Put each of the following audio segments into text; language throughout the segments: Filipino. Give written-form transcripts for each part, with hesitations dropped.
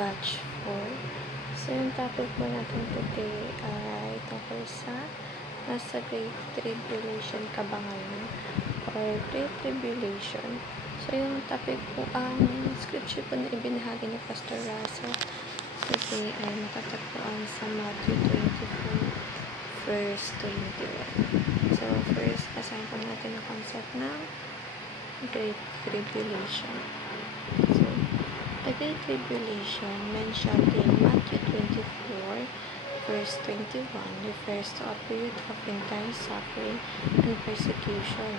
batch 4. So, yung topic po natin today ay tungkol sa nasa Great Tribulation ka ba ngayon? Or Great Tribulation. So, yung topic po, ang scripture po na ibinahagi ni Pastor Russell today ay matatagpuan sa Matthew 24, verse 21. So, first, basahin po natin ang concept ng Great Tribulation. So, the Great Tribulation mentioned in Matthew 24, verse 21 refers to a period of intense suffering and persecution.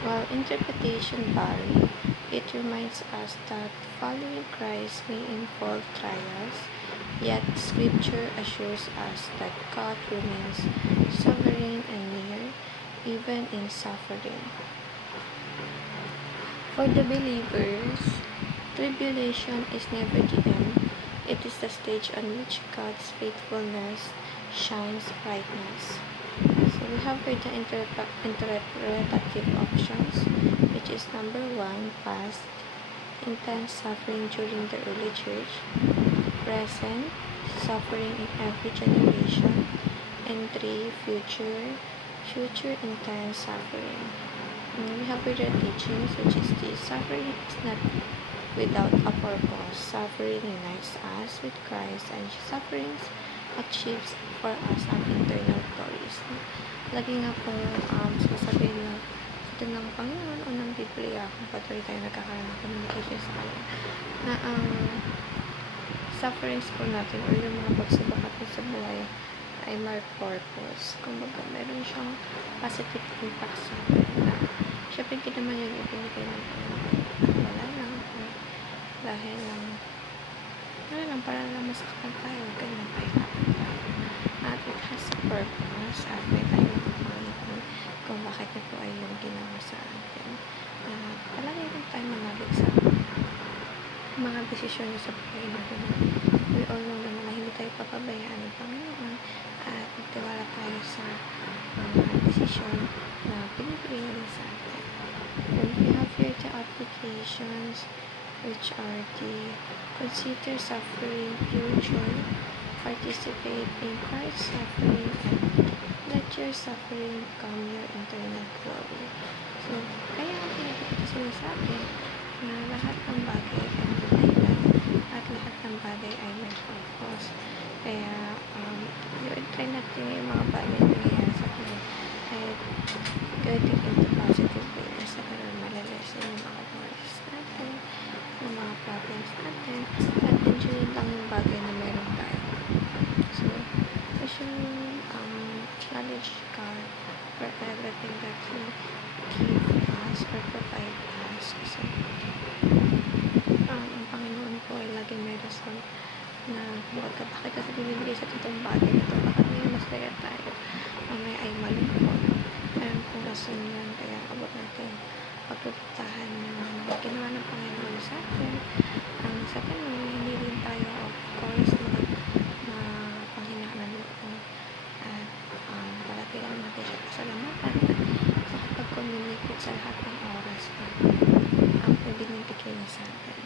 While interpretation vary, it reminds us that following Christ may involve trials, yet Scripture assures us that God remains sovereign and near, even in suffering. For the believers, tribulation is never the end. It is the stage on which God's faithfulness shines brightness. So we have here the interpretative options, which is number 1, past, intense suffering during the early church, present, suffering in every generation, and 3, future intense suffering. We have here the teachings, which is the suffering is not without a purpose. Suffering unites us with Christ, and sufferings achieves for us ang internal glories. Lagi nga po sasabihin na ito ng Panginoon o ng Biblia kung patuloy tayo nagkakaroon ng communication sa Kanya na ang sufferings po natin o yung mga pagsubok natin sa buhay ay may purpose. Kumbaga, meron siyang positive impact sa atin na syempre hindi naman yun ibinigay ng Panginoon. Wala lang. Dahil lang, para lang masaktan tayo, ganyan pahirapan tayo. At it has a purpose at may tayo ng Panginoon kung bakit na po ay yung ginawa sa atin. Palagi rin tayo manabig sa mga desisyon niya sa buhay natin. We all know naman na hindi tayo papabayaan ng Panginoon at magtiwala tayo sa mga desisyon na pinipili niya sa atin. And we have here the applications, which are the consider suffering pure joy, participate in Christ's suffering, and let your suffering become your internal glory. So, kaya ang pinapakita sinasabi na lahat ng bagay ay may dahilan at lahat ng bagay ay may purpose. Kaya, try natin yung mga bagay na nangyayari sa atin ay getting into positive way na sa ganun malalesin yung mga worries natin, yung mga problems natin, at enjoy lang yung bagay na meron tayo. So, we should acknowledge God for everything that He give us or provide us. Kasi ang Panginoon po ay laging may rason na bakit kasi binibigay sa itong bagay na ito, bakit ngayon masaya tayo, mamaya ay malungkot. Meron pong rason yan, kaya abot natin pagpuputahan yung ginawa ng Panginoon sa atin. Sa ganun, hindi rin tayo, of course, mapanghinaan ng loob. At palagi lang natin siya pasalamatan at sa pag-communicate sa lahat ng oras na ang binibigay niya sa atin.